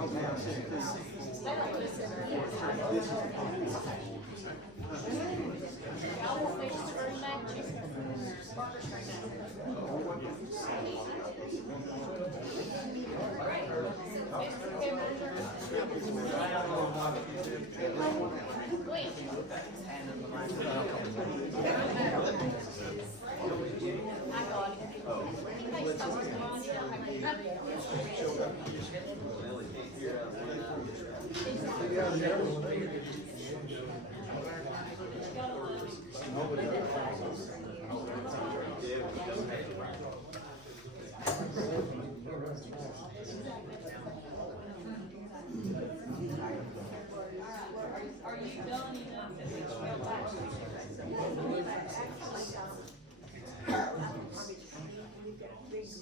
Y'all want me to scream at you? Mr. I got it. He may stop his mind, you don't have Are you done enough that we can go back?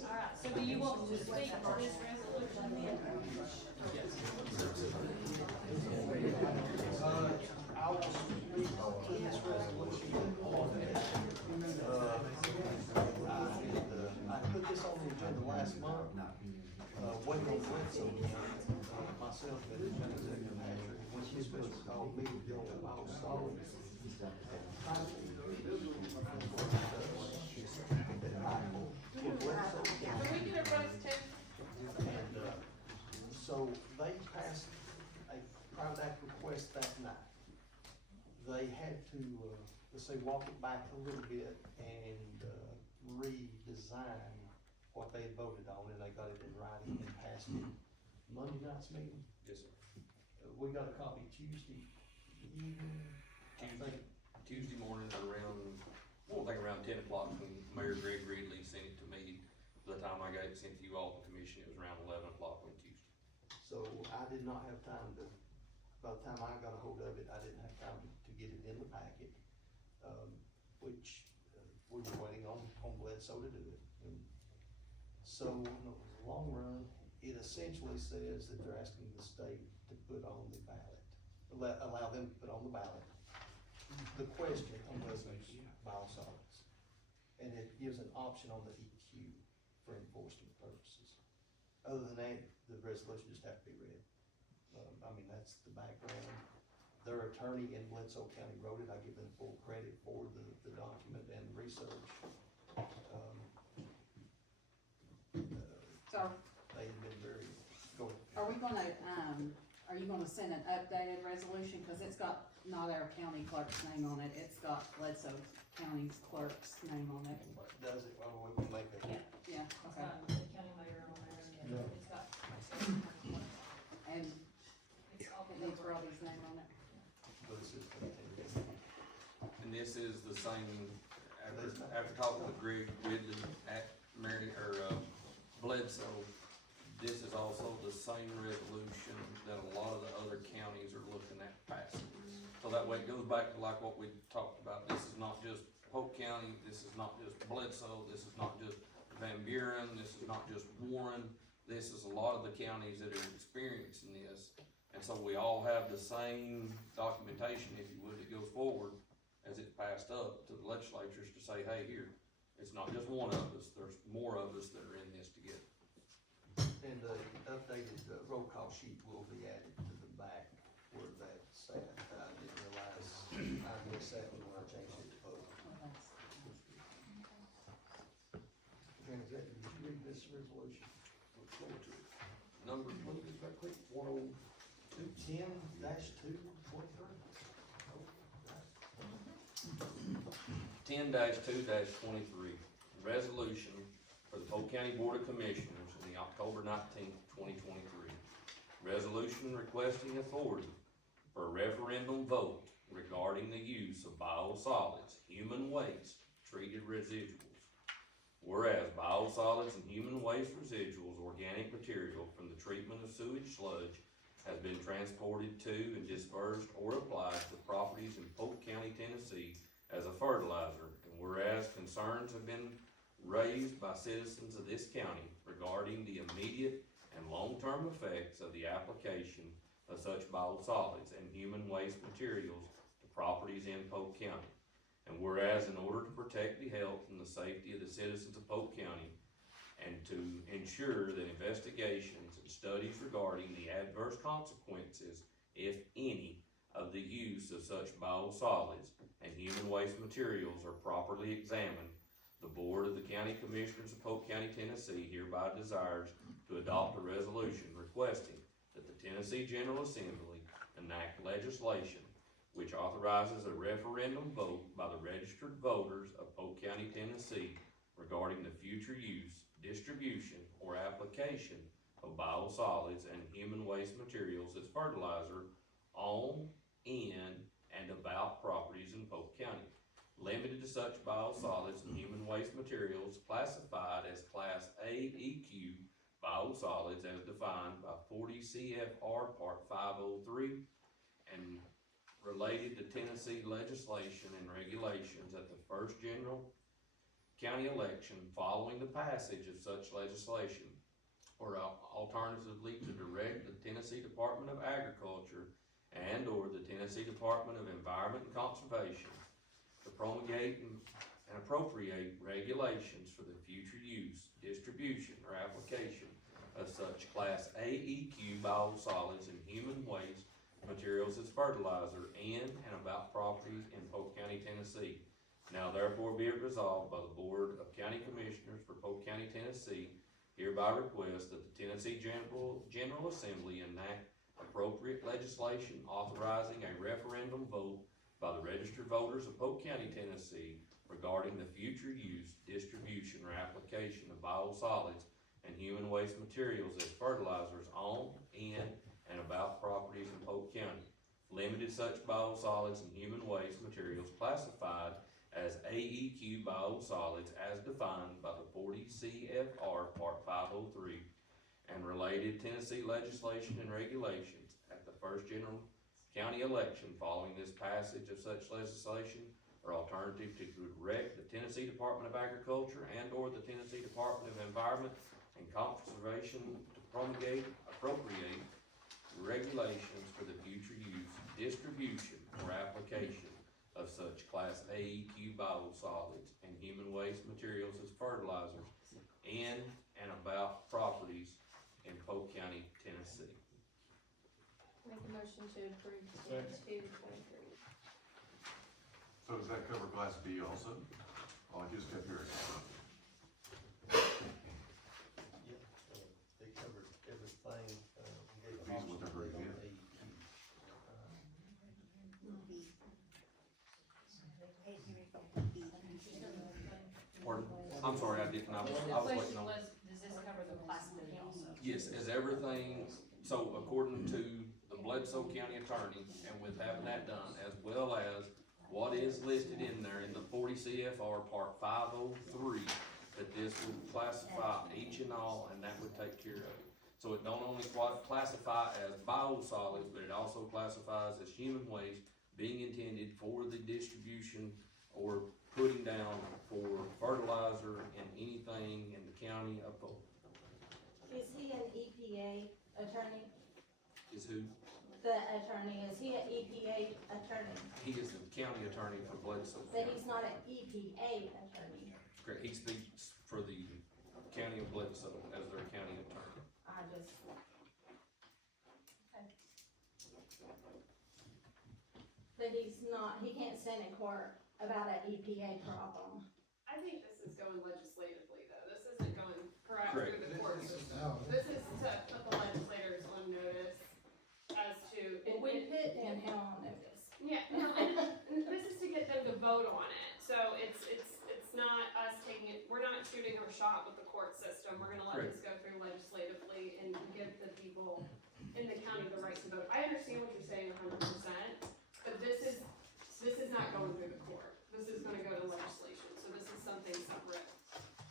Alright, so do you want to speak to this resolution then? I will speak to this resolution. I put this on the agenda last month, waiting on Bledsoe, myself and Representative Patrick, when she special called me to deal with my own solid. Can we get a vote too? And, so they passed a private act request that night. They had to, let's say, walk it back a little bit and, redesign what they had voted on, and they got it in writing and passed it Monday night's meeting. Yes, sir. We got a copy Tuesday evening, I think. Tuesday morning at around, I think around 10 o'clock when Mayor Greg Ridley sent it to me. By the time I got it sent to you all, the commission, it was around 11 o'clock on Tuesday. So I did not have time to, by the time I got a hold of it, I didn't have time to get it in the packet. Which we were waiting on Bledsoe to do it. And so in the long run, it essentially says that they're asking the state to put on the ballot, allow them to put on the ballot the question on whether it's biosolids. And it gives an option on the EQ for enforcement purposes. Other than that, the resolution just have to be read. I mean, that's the background. Their attorney in Bledsoe County wrote it. I give them full credit for the document and the research. So They have been very, go ahead. are we gonna, are you gonna send an updated resolution, cause it's got not our county clerk's name on it, it's got Bledsoe County's clerk's name on it? Does it, well, we can make a. Yeah, It's okay, got the county mayor on there, and it's got. and It's all it needs Robbie's name on it? And this is the same, after talking with Greg Ridley at Bledsoe, this is also the same resolution that a lot of the other counties are looking at passing. So that way it goes back to like what we talked about, this is not just Polk County, this is not just Bledsoe, this is not just Van Buren, this is not just Warren, this is a lot of the counties that are experiencing this. And so we all have the same documentation, if you would, that goes forward as it's passed up to the legislatures to say, hey, here, it's not just one of us, there's more of us that are in this together. And the updated roll call sheet will be added to the back where that's at. I didn't realize I missed that when I changed it to vote. And is that, did you read this resolution? Look forward to it. Number, let me get back quick, 102. 10-2-23? 10-2-23, resolution for the Polk County Board of Commissioners in the October 19th, 2023. Resolution requesting authority for a referendum vote regarding the use of biosolids, human waste, treated residuals. Whereas biosolids and human waste residuals, organic material from the treatment of sewage sludge, has been transported to and dispersed or applied to properties in Polk County, Tennessee as a fertilizer, and whereas concerns have been raised by citizens of this county regarding the immediate and long-term effects of the application of such biosolids and human waste materials to properties in Polk County. And whereas in order to protect the health and the safety of the citizens of Polk County and to ensure that investigations and studies regarding the adverse consequences, if any, of the use of such biosolids and human waste materials are properly examined, the Board of the County Commissioners of Polk County, Tennessee hereby desires to adopt a resolution requesting that the Tennessee General Assembly enact legislation which authorizes a referendum vote by the registered voters of Polk County, Tennessee regarding the future use, distribution, or application of biosolids and human waste materials as fertilizer on, in, and about properties in Polk County, limited to such biosolids and human waste materials classified as Class A EQ biosolids as defined by 40 CFR Part 503 and related to Tennessee legislation and regulations at the first general county election following the passage of such legislation, or alternatively to direct the Tennessee Department of Agriculture and or the Tennessee Department of Environment and Conservation to promulgate and appropriate regulations for the future use, distribution, or application of such Class A EQ biosolids and human waste materials as fertilizer in and about properties in Polk County, Tennessee. Now therefore be it resolved by the Board of County Commissioners for Polk County, Tennessee, hereby request that the Tennessee General Assembly enact appropriate legislation authorizing a referendum vote by the registered voters of Polk County, Tennessee regarding the future use, distribution, or application of biosolids and human waste materials as fertilizers on, in, and about properties in Polk County. Limited such biosolids and human waste materials classified as AEQ biosolids as defined by the 40 CFR Part 503 and related Tennessee legislation and regulations at the first general county election following this passage of such legislation, or alternative to direct the Tennessee Department of Agriculture and or the Tennessee Department of Environment and Conservation to promulgate, appropriate regulations for the future use, distribution, or application of such Class AEQ biosolids and human waste materials as fertilizers in and about properties in Polk County, Tennessee. Make a motion to approve 22-23. So does that cover Class B also? Oh, I just kept hearing. Yeah, they covered everything, we gave These what they're bringing in. Pardon? I'm sorry, I didn't, I was The waiting question on. was, does this cover the Class B also? Yes, as everything, so according to the Bledsoe County Attorney, and with having that done, as well as what is listed in there in the 40 CFR Part 503, that this would classify each and all, and that would take care of it. So it don't only classify as biosolids, but it also classifies as human waste being intended for the distribution or putting down for fertilizer and anything in the county of Polk. Is he an EPA attorney? Is who? The attorney, is he an EPA attorney? He is the county attorney for Bledsoe But County. he's not an EPA attorney. Correct, he speaks for the county of Bledsoe as their county attorney. I just. But he's not, he can't stand in court about an EPA problem. I think this is going legislatively though, this isn't going correct Correct. through the courts. This is to put the legislators on notice as to. Well, we put him on notice. Yeah, no, and this is to get them to vote on it, so it's not us taking it, we're not shooting our shot with the court system, we're gonna let this go through legislatively and give the people in the county the right to vote. I understand what you're saying 100%, but this is not going through the court, this is gonna go to legislation, so this is something separate.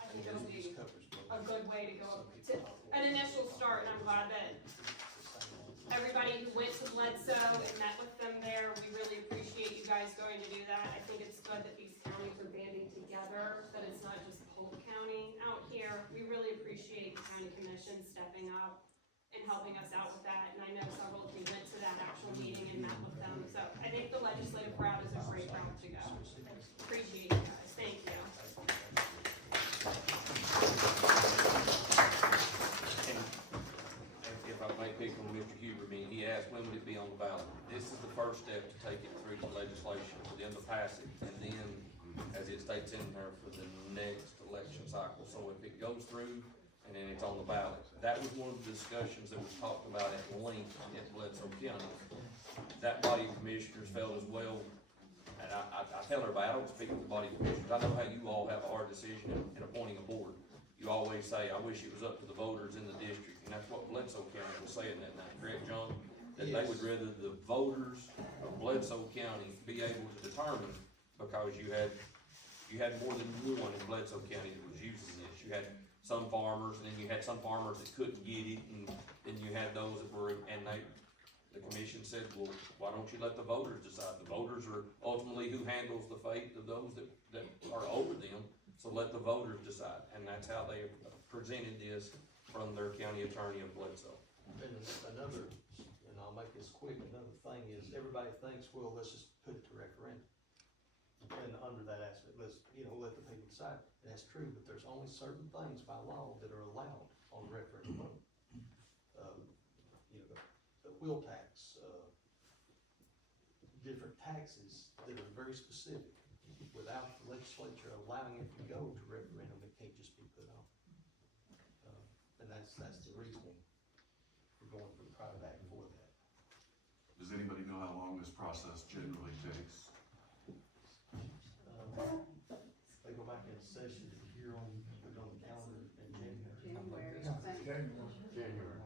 I think it'll be a good way to go, to an initial start, and I'm glad that everybody who went to Bledsoe and met with them there, we really appreciate you guys going to do that. I think it's good that these counties are banding together, that it's not just Polk County out here. We really appreciate the county commission stepping up and helping us out with that, and I know several of you went to that actual meeting and met with them, so I think the legislative route is a great route to go. Appreciate you guys, thank you. And if I may pick on Mr. Huberman, he asked when would it be on the ballot? This is the first step to take it through the legislation, for them to pass it, and then, as it states in there, for the next election cycle. So if it goes through, and then it's on the ballot. That was one of the discussions that was talked about at length at Bledsoe County. That body of commissioners felt as well, and I tell everybody, I don't speak with the body of commissioners, I know how you all have a hard decision in appointing a board. You always say, I wish it was up to the voters in the district, and that's what Bledsoe County was saying that night, correct, John? That they would rather the voters of Bledsoe County be able to determine, because you had more than one in Bledsoe County that was using this. You had some farmers, and then you had some farmers that couldn't get it, and then you had those that were, and the commission said, well, why don't you let the voters decide? The voters are ultimately who handles the fate of those that are over them, so let the voters decide. And that's how they presented this from their county attorney of Bledsoe. And another, and I'll make this quick, another thing is, everybody thinks, well, let's just put it to referendum. And under that aspect, let's, let the people decide. And that's true, but there's only certain things by law that are allowed on referendum vote. The wheel tax, different taxes that are very specific. Without the legislature allowing it to go to referendum, it can't just be put on. And that's the reason we're going for the private act for that. Does anybody know how long this process generally takes? They go back in session here put it on the calendar in January. January, Yeah. I think. January.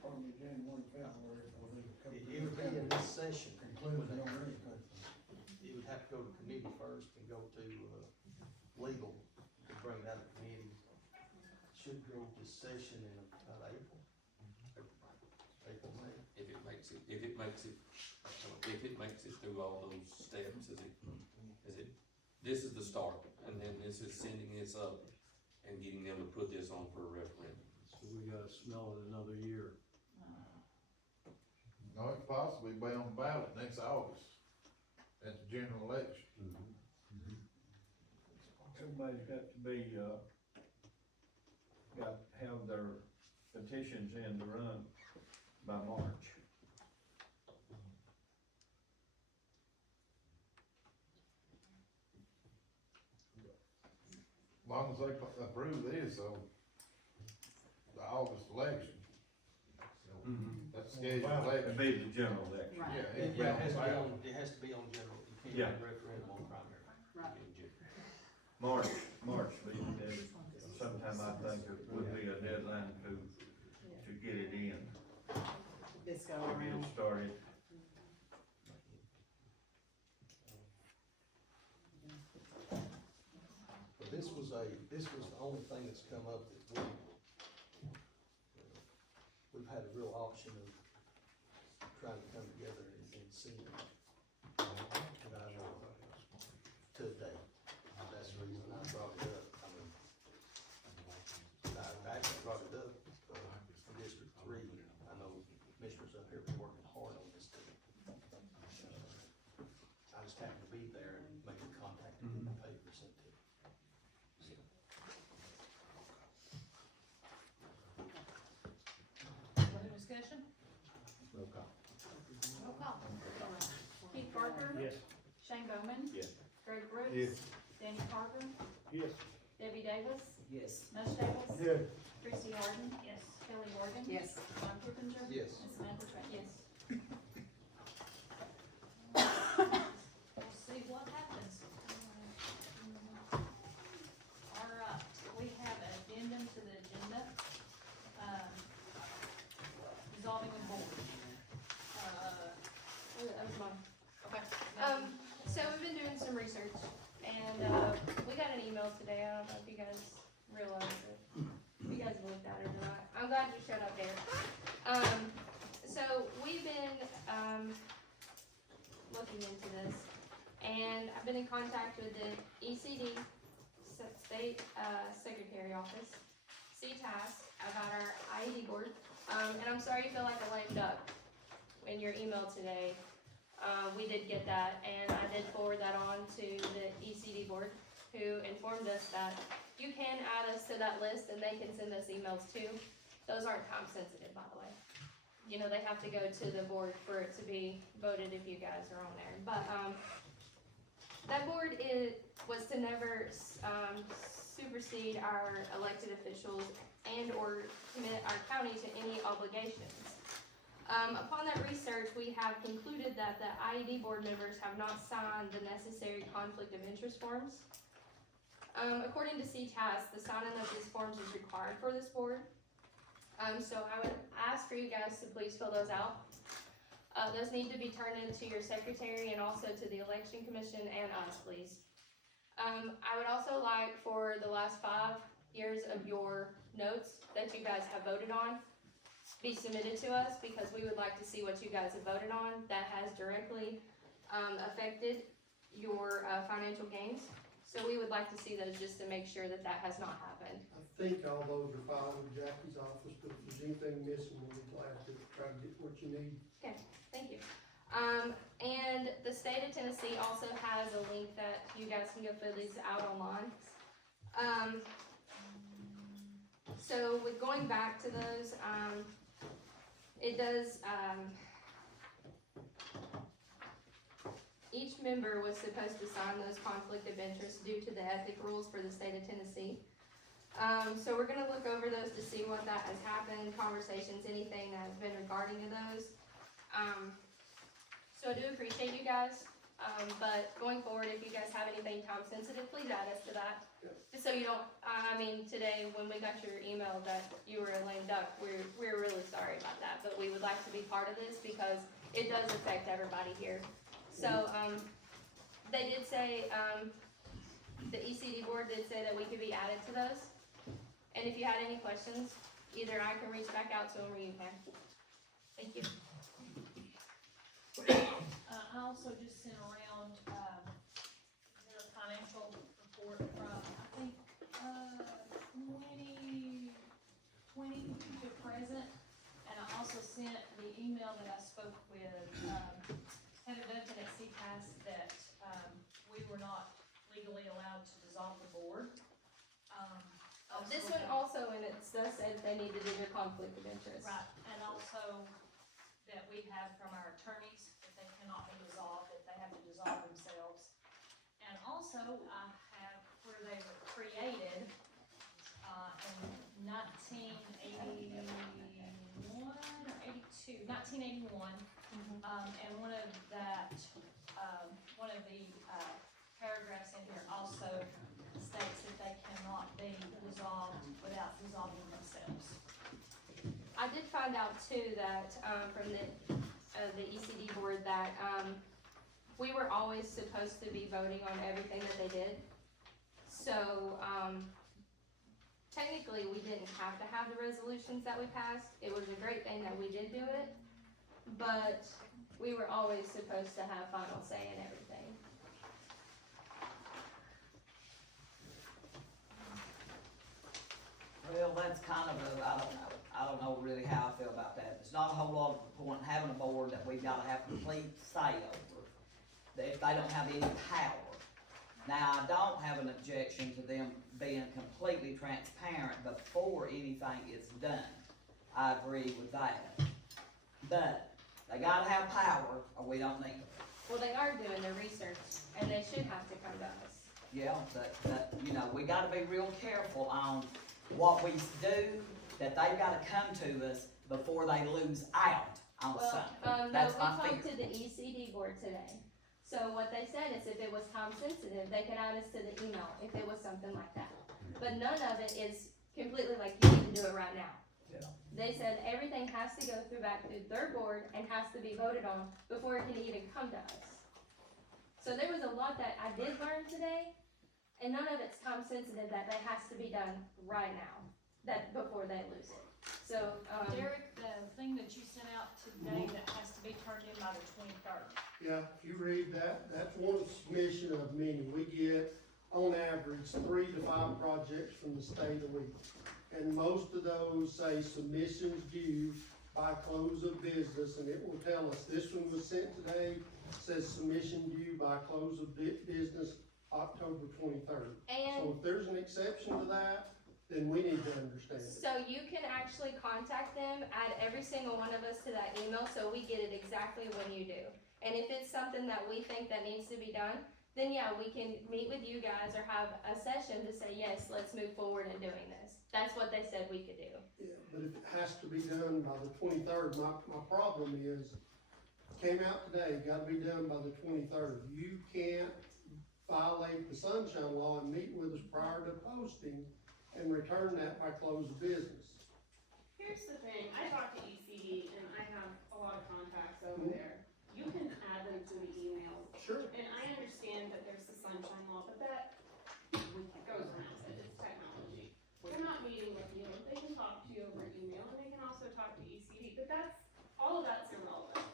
Probably January, February, or they come. It would be in this session. Conclusion on anything. It would have to go to committee first and go to, legal to bring it out of committee. Should go to session in about April, May. If it makes it through all those steps, this is the start, and then this is sending this up and getting them to put this on for a referendum. So we gotta smell it another year. No, it's possibly be on the ballot next August at the general election. Everybody's got to be, got to have their petitions in to run by March. As long as they approve this, so the August election. That's scheduled election. It'd be the general election. Right, Yeah, It it'll be on the ballot. has to be on general, you can't Yeah. have referendum on primary. right. March, sometime I think it would be a deadline to get it in, This go to get around. it started. But this was the only thing that's come up that we've had a real option of trying to come together and see it. And I know today, that's the reason I brought it up. I mean, I actually brought it up, for District 3. I know commissioners up here been working hard on this thing. I just happened to be there and make the contact and get the paper sent to me. Further discussion? Roll call. Roll call. Keith Parker. Yes. Shane Bowman. Yes. Greg Brooks. Yes. Danny Carver. Yes. Debbie Davis. Yes. Mush Davis. Yeah. Chrissy Harden. Yes. Kelly Morgan. Yes. John Kipinger. Yes. And Samantha Trent, yes. We'll see what happens. All right, we have an addendum to the agenda. Dissolving a board. That was mine. Okay. So we've been doing some research, and, we got an email today, I don't know if you guys realize it, if you guys looked at it or not, I'm glad you showed up there. So we've been, looking into this, and I've been in contact with the ECD, State, Secretary Office, CTAS, about our IED board, and I'm sorry you feel like a lame duck in your email today. We did get that, and I did forward that on to the ECD board, who informed us that you can add us to that list, and they can send us emails too. Those aren't time sensitive, by the way. you know, they have to go to the board for it to be voted if you guys are on there. But, that board was to never, supersede our elected officials and or commit our county to any obligations. Upon that research, we have concluded that the IED board members have not signed the necessary conflict of interest forms. According to CTAS, the signing of these forms is required for this board. So I would ask for you guys to please fill those out. Those need to be turned into your secretary and also to the election commission and us, please. I would also like for the last 5 years of your notes that you guys have voted on be submitted to us, because we would like to see what you guys have voted on that has directly affected your financial gains. So we would like to see those just to make sure that that has not happened. I think all those are filed with Jackie's office, but if there's anything missing, we'll be glad to try to get what you need. Thank you. And the state of Tennessee also has a link that you guys can go fill these out online. So with going back to those, it does, each member was supposed to sign those conflict of interest due to the ethic rules for the state of Tennessee. So we're gonna look over those to see what that has happened, conversations, anything that has been regarding to those. So I do appreciate you guys, but going forward, if you guys have anything time sensitive, please add us to that. Just so you don't, I mean, today when we got your email that you were a lame duck, we're really sorry about that, but we would like to be part of this because it does affect everybody here. So, they did say, the ECD board did say that we could be added to those. And if you had any questions, either I can reach back out to them or you can. Thank you. I also just sent around, the financial report from, I think, 2020 to present. And I also sent the email that I spoke with, Heather Duncan at CPAS that, we were not legally allowed to dissolve the board. This one also, and it does say that they need to do their conflict of interest. Right, and also that we have from our attorneys that they cannot be dissolved, that they have to dissolve themselves. And also, I have where they were created, in 1981 or 82, 1981. And one of the paragraphs in here also states that they cannot be dissolved without dissolving themselves. I did find out too that, from the ECD board that, we were always supposed to be voting on everything that they did. So, technically, we didn't have to have the resolutions that we passed. It was a great thing that we did do it, but we were always supposed to have final say in everything. Well, that's kind of I don't know really how I feel about that. It's not a whole lot of the point having a board that we've gotta have complete say over, that if they don't have any power. Now, I don't have an objection to them being completely transparent before anything is done. I agree with that. But they gotta have power or we don't need them. Well, they are doing their research, and they should have to come to us. Yeah, but, you know, we gotta be real careful on what we do, that they've gotta come to us before they lose out on Well, something. no, That's we my talked fear. to the ECD board today. So what they said is if it was time sensitive, they could add us to the email if it was something like that. But none of it is completely like you need to do it right now. Yeah. They said everything has to go back through their board and has to be voted on before it can even come to us. So there was a lot that I did learn today, and none of it's time sensitive that has to be done right now, that before they lose it. So, Derek, the thing that you sent out today that has to be turned in by the 23rd. Yeah, if you read that, that's one submission of many. We get, on average, 3 to 5 projects from the state a week. And most of those say submissions due by close of business, and it will tell us, this one was sent today, says submission due by close of business October 23rd. and So if there's an exception to that, then we need to understand it. So you can actually contact them, add every single one of us to that email, so we get it exactly when you do. And if it's something that we think that needs to be done, then yeah, we can meet with you guys or have a session to say, yes, let's move forward in doing this. That's what they said we could do. Yeah, but if it has to be done by the 23rd, my problem is, came out today, gotta be done by the 23rd. You can't violate the sunshine law and meet with us prior to posting and return that by close of business. Here's the thing, I talked to ECD and I have a lot of contacts over there. You can add them to the email. Sure. And I understand that there's the sunshine law, but that goes around it, it's technology. They're not meeting with you, they can talk to you over email, and they can also talk to ECD, but all of that's irrelevant.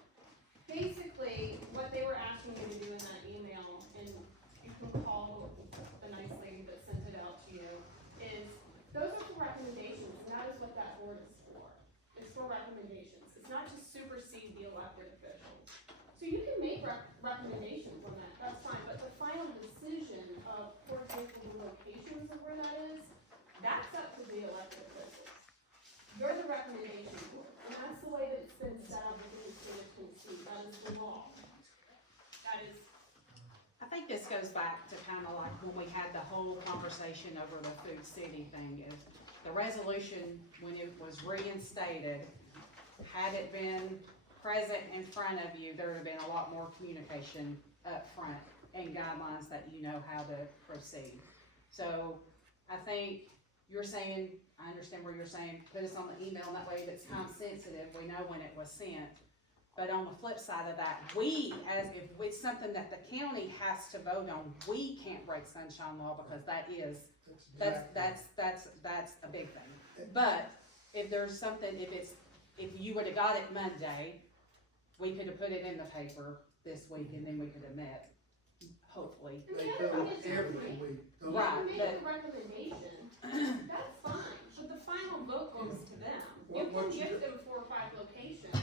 Basically, what they were asking you to do in that email, and you can call the nice lady that sent it out to you, is, those are for recommendations, and that is what that board is for. It's for recommendations, it's not to supersede the elected officials. So you can make recommendations on that, that's fine, but the final decision of, for example, the locations of where that is, that's up to the elected officials. You're the recommendation board, and that's the way that it's been set up within the state of Tennessee, that is the law. That is, I think this goes back to kind of like when we had the whole conversation over the Food City thing, is the resolution, when it was reinstated, had it been present in front of you, there would have been a lot more communication up front and guidelines that you know how to proceed. So I think you're saying, I understand where you're saying, put us on the email, and that way if it's time sensitive, we know when it was sent. But on the flip side of that, if it's something that the county has to vote on, we can't break sunshine law because that's a big thing. But if there's something, if you would've got it Monday, we could've put it in the paper this week and then we could have met, hopefully. They come every week. Those- Right, you can make a recommendation, that's fine, but the final vote goes to them. You What can you give do- them 4 or 5 locations.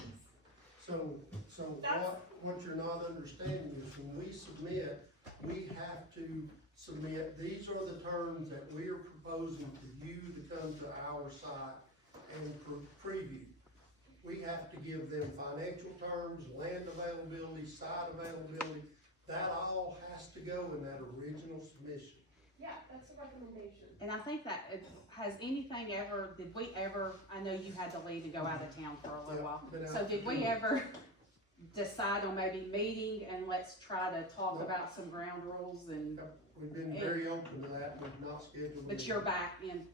So That's- what you're not understanding is when we submit, we have to submit, these are the terms that we are proposing for you to come to our site and preview. We have to give them financial terms, land availability, site availability, that all has to go in that original submission. Yeah, that's a recommendation. And I think that, has anything ever, did we ever, I know you had to leave and go out of town for a little while. Yeah, been So out did for we 2 ever decide on maybe meeting and let's try to talk No. about some ground rules and, We've been very open to that, we've not scheduled. but you're back in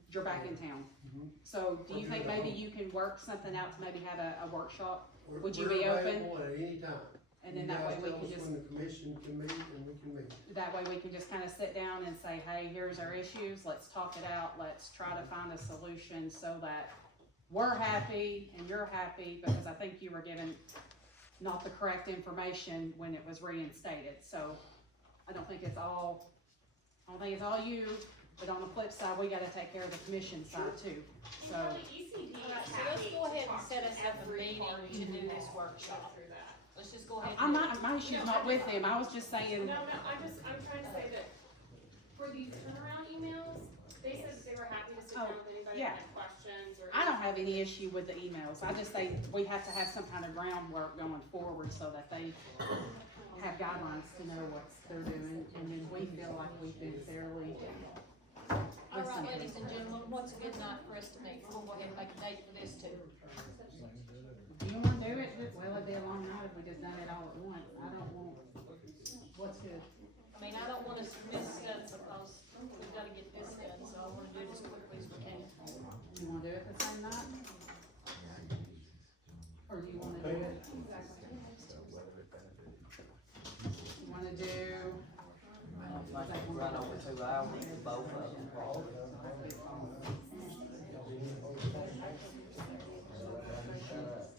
town. Mhm. So do you We're think good at maybe home. you can work something out to maybe have a workshop? We're- Would you be We're open? available at any time. And then that way we You can guys just, tell us when the commission can meet and we can meet. that way we can just kinda sit down and say, hey, here's our issues, let's talk it out, let's try to find a solution so that we're happy and you're happy, because I think you were given not the correct information when it was reinstated, so I don't think it's all you, but on the flip side, we gotta take care of the commission side too, so. Well, the ECD is Alright, so happy let's go ahead to and talk set to us up a every meeting party to do who this wants to workshop. go through that. Let's just go ahead. I'm not, my issue's not with them, I was just saying, No, I'm trying to say that for these turnaround emails, they said that they were happy to sit down with anybody yeah. that had questions or. I don't have any issue with the emails, I just say we have to have some kind of groundwork going forward so that they have guidelines to know what they're doing, and then we feel like we've been fairly. All right, ladies and gentlemen, what's a good night for us to meet? We'll go ahead and make a date for this too. Do you wanna do it? Well, it'd be a long night if we just done it all at once, I don't want, what's good? I mean, I don't want us to miss stuff because we've gotta get this done, so I wanna do it as quickly as we can. You wanna do it the same night? Or do you wanna do it? You wanna do? Run over 2 hours, both of them.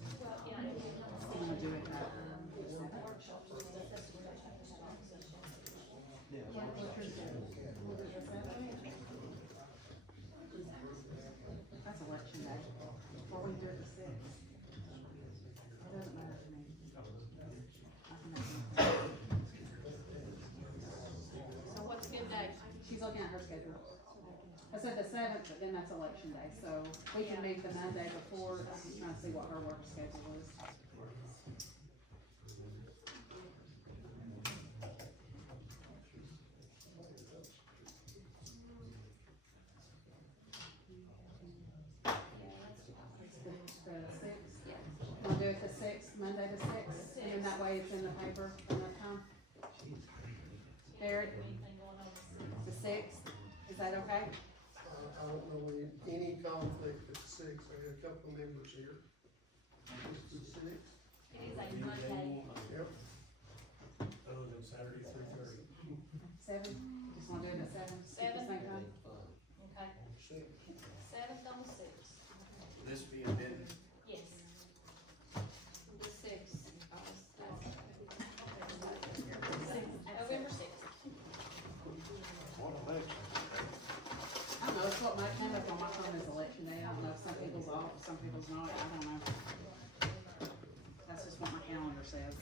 You wanna do it that's election day, or we do it the 6th. It doesn't matter to me. I can make it. So what's a good day? She's looking at her schedule. I said the seventh, but then that's election day, so we can meet the Monday before. I'm trying to see what her work schedule is. The sixth, wanna do it the sixth, Monday the sixth, and then that way it's in the paper enough time? Jared, Anything going on the sixth, is that okay? I don't know any conflict at six, I got a couple of members here. Just the sixth, It is a Monday. yep. Other than Saturday, 3:30. Seven, just wanna do it at seven, at the same time? Okay, seventh on the sixth, This being then, yes. The sixth, November sixth. What election? I don't know, it's what my came up on my phone is election day, I don't know if some people's off, some people's not, I don't know. That's just what my calendar says.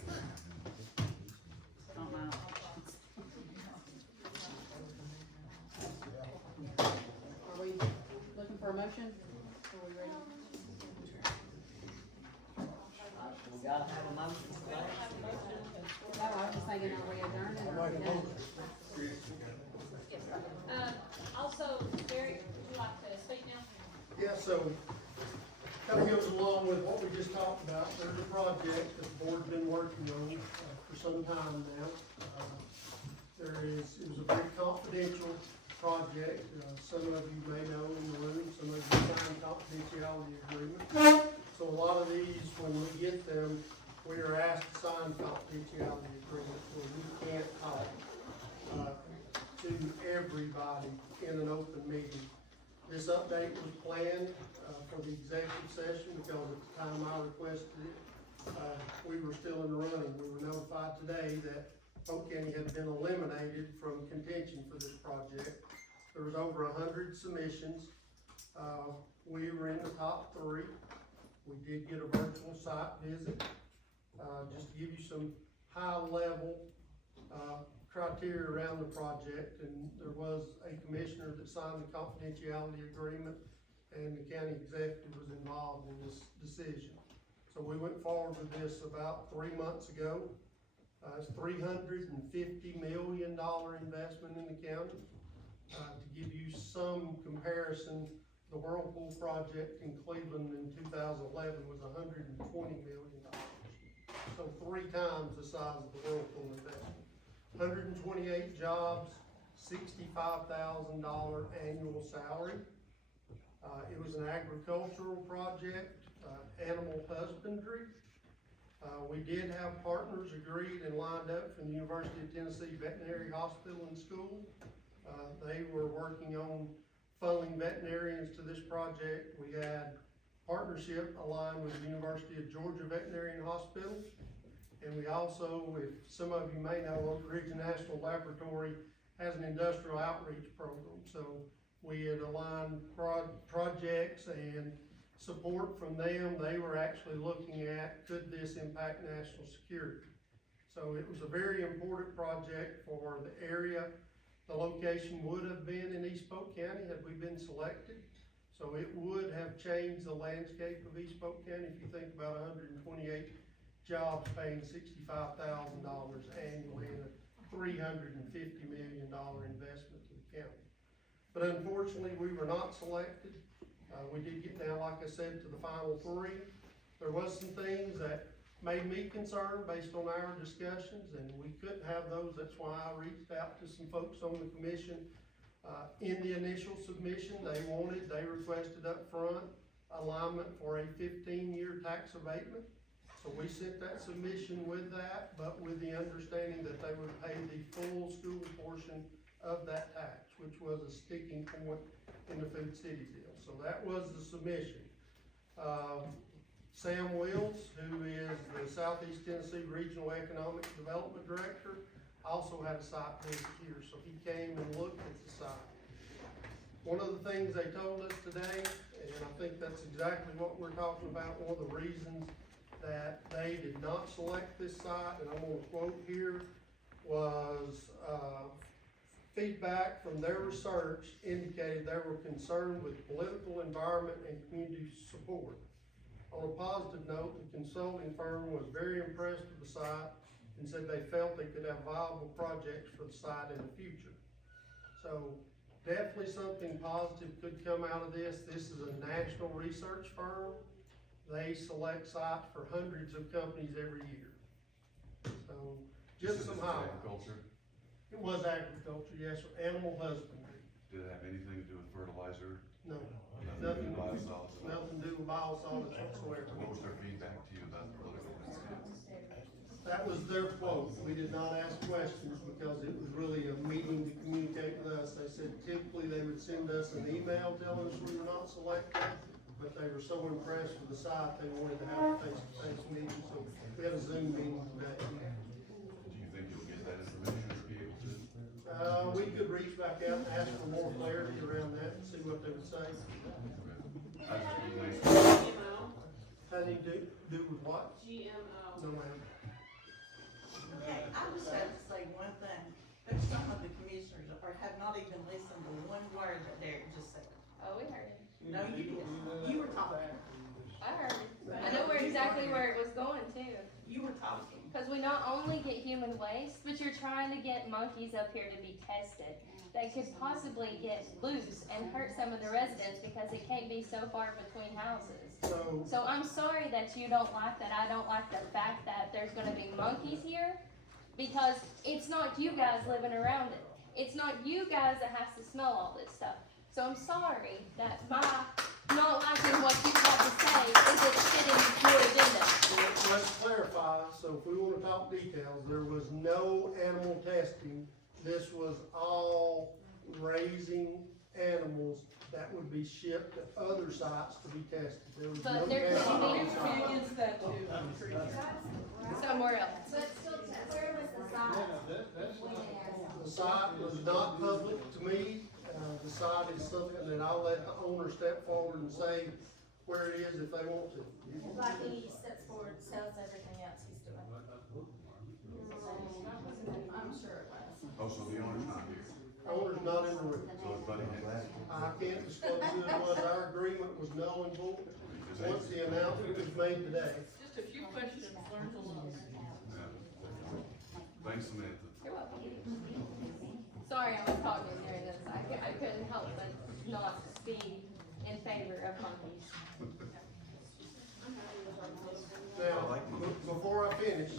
Don't know. Are we looking for a motion? Are we ready? We gotta have a motion for that. No, I was just thinking, are we adjourning or? I'll make a no? motion. Also, Derek, would you like to speak now? Yeah, so, kinda goes along with what we just talked about, there's a project that the board's been working on, for some time now. It was a very confidential project, some of you may know in the room, some of you signed confidentiality agreement. So a lot of these, when we get them, we are asked to sign confidentiality agreements where we can't talk, to everybody in an open meeting. This update was planned, for the executive session because at the time I requested it, we were still in the running. We were notified today that Polk County had been eliminated from contention for this project. There was over 100 submissions. We were in the top 3. We did get a virtual site visit. Just to give you some high level, criteria around the project, and there was a commissioner that signed the confidentiality agreement, and the county executive was involved in this decision. So we went forward with this about 3 months ago. It's $350 million investment in the county. To give you some comparison, the Whirlpool project in Cleveland in 2011 was $120 million. So 3 times the size of the Whirlpool investment. 128 jobs, $65,000 annual salary. It was an agricultural project, animal husbandry. We did have partners agreed and lined up from the University of Tennessee Veterinary Hospital and School. They were working on funneling veterinarians to this project. We had partnership aligned with the University of Georgia Veterinarian Hospital. And we also, if some of you may know, Oak Ridge National Laboratory has an industrial outreach program. So we had aligned projects and support from them. They were actually looking at, could this impact national security? So it was a very important project for the area. The location would have been in East Polk County had we been selected. So it would have changed the landscape of East Polk County. If you think about 128 jobs paying $65,000 annually and a $350 million investment to the county. But unfortunately, we were not selected. We did get down, like I said, to the final 3. There was some things that made me concerned based on our discussions, and we couldn't have those. That's why I reached out to some folks on the commission. In the initial submission, they requested up front alignment for a 15-year tax abatement. So we sent that submission with that, but with the understanding that they would pay the full school portion of that tax, which was a sticking point in the Food City deal. So that was the submission. Sam Wills, who is the Southeast Tennessee Regional Economic Development Director, also had a site visit here, so he came and looked at the site. One of the things they told us today, and I think that's exactly what we're talking about, one of the reasons that they did not select this site, and I'm gonna quote here, was feedback from their research indicated they were concerned with political environment and community support. On a positive note, the consulting firm was very impressed with the site and said they felt they could have viable projects for the site in the future. So definitely something positive could come out of this. This is a national research firm. They select sites for hundreds of companies every year. So just some highlights. Agriculture, It was agriculture, yes, sir. Animal husbandry. did it have anything to do with fertilizer? No, Nothing to do nothing, with biosolids? nothing to do with biosolids whatsoever. What was their feedback to you about the political landscape? That was their quote. We did not ask questions because it was really a meeting to communicate with us. They said typically they would send us an email telling us we were not selected, but they were so impressed with the site, they wanted to have a face-to-face meeting, so we had a Zoom meeting today. Do you think you'll get that information or be able to? We could reach back out and ask for more clarity around that and see what they would say. That's nice. GMO, How do you do with what? GMO. No, ma'am. Okay, I just have to say one thing. There's some of the commissioners have not even listened to one word that Derek just said. Oh, we heard it. No, you didn't. You were talking. I heard it. I know exactly where it was going too. You were talking. Because we not only get human waste, but you're trying to get monkeys up here to be tested that could possibly get loose and hurt some of the residents because it can't be so far between houses. So I'm sorry that you don't like that. I don't like the fact that there's gonna be monkeys here because it's not you guys living around it. It's not you guys that has to smell all this stuff. So I'm sorry that my not liking what you have to say isn't fitting your agenda. Let's clarify, so if we wanna talk details, there was no animal testing. This was all raising animals that would be shipped to other sites to be tested. There was no But there could testing. be Against that too. somewhere else. But still, where was the site when they asked? The site was not public to me. The site is something that I'll let the owner step forward and say where it is if they want to. Like he steps forward, tells everything else he's doing. I'm sure it was. Oh, so the owner's not here, Owner's not in the room. so it's Buddy Hicks. I can't disclose who it was. Our agreement was null and void once the announcement was made today. Just a few questions, learned a lot. Thanks, Samantha. You're welcome. Sorry, I was talking during this. I couldn't help but not be in favor of monkeys. Now, before I finish,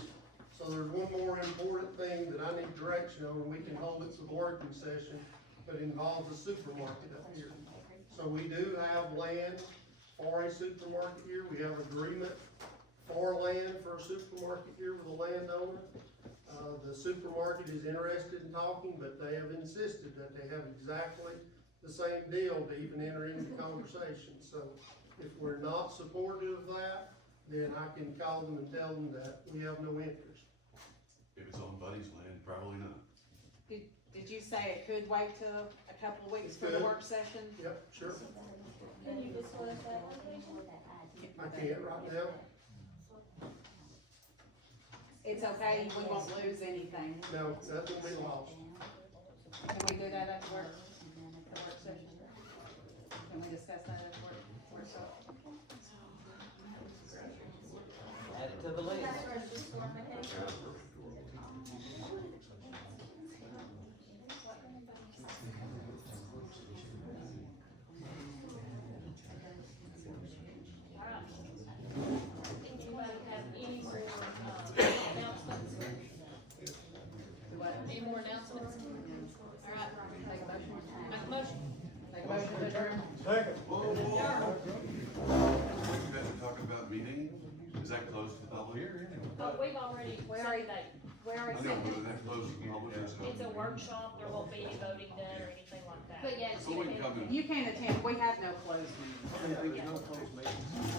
so there's one more important thing that I need direction on, and we can hold it for the working session, but involves a supermarket up here. So we do have land for a supermarket here, we have agreement for land for a supermarket here with a landowner. The supermarket is interested in talking, but they have insisted that they have exactly the same deal to even enter into conversation. So if we're not supportive of that, then I can call them and tell them that we have no interest. If it's on Buddy's land, probably not. Did you say it could wait till a couple of weeks for the Could. work session? Yep, sure. Can you disclose that location? I can't right now. It's okay, we won't lose anything. No, that will be lost. Can we do that at the work session? Can we discuss that at the work session? Add it to the list. That's where it's just for vacation. Any more announcements? All right, make a motion. Make a motion. Make a motion to adjourn. Second. We've been talking about meeting, is that closed to the public? But we've already said that We I already know, said but is that closed to the public? or is it it's a open? workshop, there won't be any voting done or anything like that. But yes, So we can come in. You can attend, we have no closed meetings. There's no closed meetings.